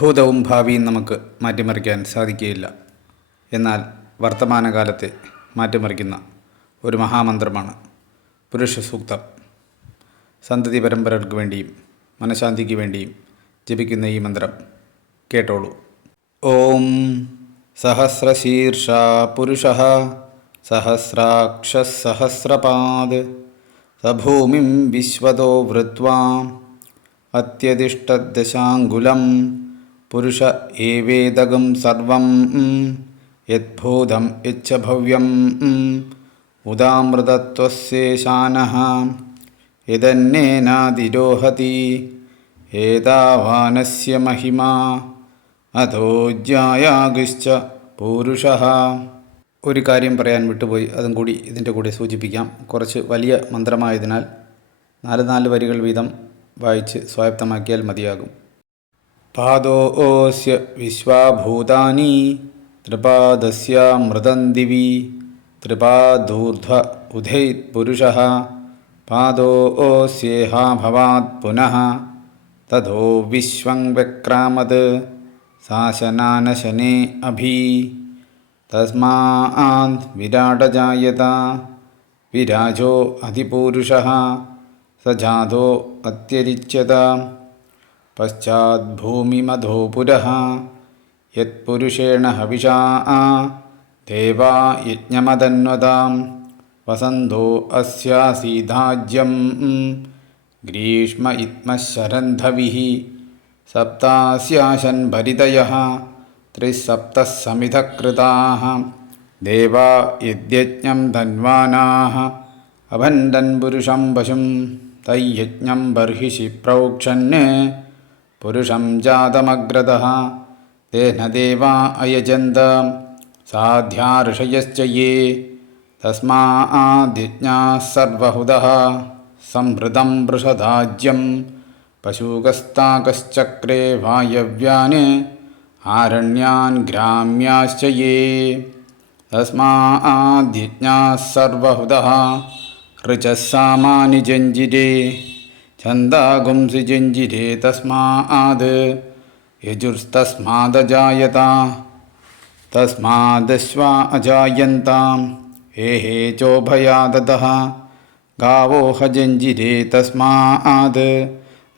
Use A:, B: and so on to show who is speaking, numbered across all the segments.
A: ഭൂതവും ഭാവിയും നമുക്ക് മാറ്റിമറിക്കാൻ സാധിക്കുകയില്ല. എന്നാൽ വർത്തമാനകാലത്തെ മാറ്റിമറിക്കുന്ന ഒരു മഹാമന്ത്രമാണ് പുരുഷ സൂക്തം. സന്തതി പരമ്പരകൾക്ക് വേണ്ടിയും മനഃശാന്തിക്ക് വേണ്ടിയും ജപിക്കുന്ന ഈ മന്ത്രം കേട്ടോളൂ. ഓം സഹസ്രശീർഷ പുരുഷ സഹസ്രാക്ഷ സഹസ്രപാദ് സഭൂമിം വിശ്വതോ വൃത്വാ അത്യതിഷ്ടദശാങ്കുലം പുരുഷ ഏവേദകം സർവം യദ്ഭൂതം യച്ഛ ഭവ്യം ഉദാമൃതത്വശേഷാനഃ ഏതാവാനസ്യ മഹിമാ. അതോജ്യായാഗിശ്ച പൂരുഷ. ഒരു കാര്യം പറയാൻ വിട്ടുപോയി. അതും കൂടി ഇതിന്റെ കൂടെ സൂചിപ്പിക്കാം. കുറച്ച് വലിയ മന്ത്രമായതിനാൽ നാല് നാല് വരികൾ വീതം വായിച്ച് സ്വായത്തമാക്കിയാൽ മതിയാകും. पादोऽस्य विश्वाभूतानि त्रिपादस्यामृदन् दिवि त्रिपादूर्ध्व उधैत्पुरुषः पादो अस्येहाभवात्पुनः ततो विश्वं व्यक्रामत् साशनानशने अभि। तस्मान् विराजो विराजोऽधिपूरुषः स जातो अत्यरिच्यता। पश्चाद्भूमिमधो पुरः यत्पुरुषेण हविषा देवा यज्ञमदन्वतां वसन्तो अस्यासीधाज्यं ग्रीष्म इत्मः शरन्धविः सप्तास्याशन् भरितयः त्रिसप्तः समिधः कृताः देवा यद्यज्ञं धन्वानाः अभण्डन् पुरुषं पशुं तय्यज्ञं बर्हिषि प्रौक्षन् पुरुषं जातमग्रतः तेन देवा अयजन्त साध्या ऋषयश्च ये तस्माद्यज्ञाः सर्वहुदः संहृतं वृषदाज्यं पशुकस्ताकश्चक्रे वायव्यान् आरण्यान् ग्राम्याश्च ये तस्माद्यज्ञाः सर्वहुदः ऋचः सामानि जञ्जिरे ഛന്ദാഗുംസി ജിഞ്ചിരേ തസ്മാത് യജുർസ്തസ്മാദജായത തസ്മാദശ്വാ അജായന്താം ഏഹേ ചോഭയാദത ഗാവോഹ ജഞ്ചിരേ തസ്മാത്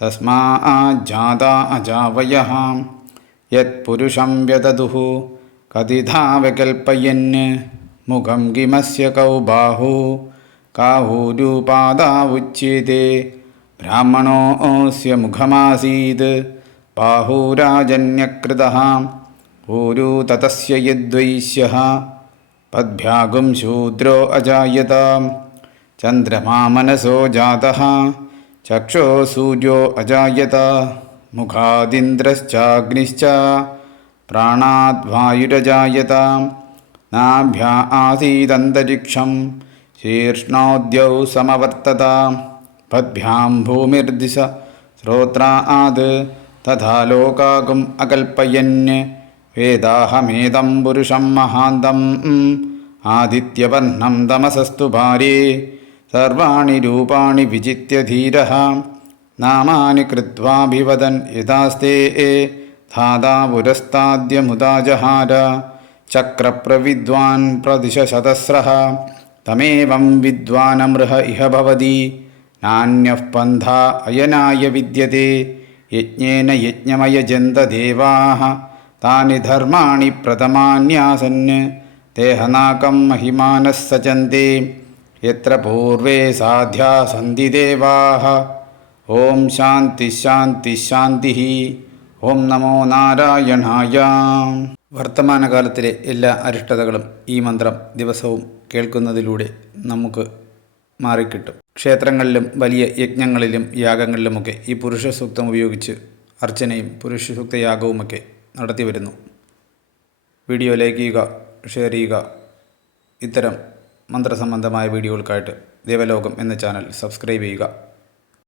A: തസ്മാജാത അജാവയ യത്പുരുഷം വ്യതദുഹു കതിധാവകൽപ്പയൻ മുഖം കിമസ്യ കൗബാഹു കാഹൂരുപാദാവുച്യത്തെ ब्राह्मणोऽस्य मुखमासीत्। बाहुराजन्यकृतः। ऊरू ततस्य यद्वैश्यः पद्भ्यागुं शूद्रो अजायत। चन्द्रमा मनसो जातः। चक्षो सूर्यो अजायत। मुखादिन्द्रश्चाग्निश्च। प्राणाद्वायुरजायत नाभ्या आसीदन्तरिक्षं शीर्ष्णोद्यौ समवर्तत पद्भ्यां भूमिर्दिश श्रोत्राद् तथा लोकागुम् अकल्पयन् वेदाहमेदं पुरुषं महान्तम् आदित्यवर्णं तमसस्तु भारे सर्वाणि रूपाणि विजित्य धीरः नामानि कृत्वाभिवदन् यदास्ते धादा पुरस्ताद्यमुदा जहार चक्रप्रविद्वान् प्रदिशशतस्रः तमेवं विद्वानमृह इह भवति നാണ്യഃ അയനായ വിദ്യത്തെ യജ്ഞേന യജ്ഞമയജന്ത ദേവാഹ താനി ധർമാണി പ്രഥമാന്യാസന് ദേഹനാകം മഹിമാനസ്സചന്തേ യത്ര പൂർവേ സാധ്യാ സന്ധി ദേവാഹ ഓം ശാന്തി ശാന്തി ശാന്തി ഓം നമോ നാരായണായ വർത്തമാനകാലത്തിലെ എല്ലാ അരിഷ്ടതകളും ഈ മന്ത്രം ദിവസവും കേൾക്കുന്നതിലൂടെ നമുക്ക് മാറിക്കിട്ടും. ക്ഷേത്രങ്ങളിലും വലിയ യജ്ഞങ്ങളിലും യാഗങ്ങളിലുമൊക്കെ ഈ പുരുഷ സൂക്തം ഉപയോഗിച്ച് അർച്ചനയും പുരുഷ സൂക്ത യാഗവുമൊക്കെ നടത്തി വരുന്നു വീഡിയോ ലൈക്ക് ചെയ്യുക ഷെയർ ചെയ്യുക. ഇത്തരം മന്ത്രസംബന്ധമായ വീഡിയോകൾക്കായിട്ട് ദേവലോകം എന്ന ചാനൽ സബ്സ്ക്രൈബ് ചെയ്യുക.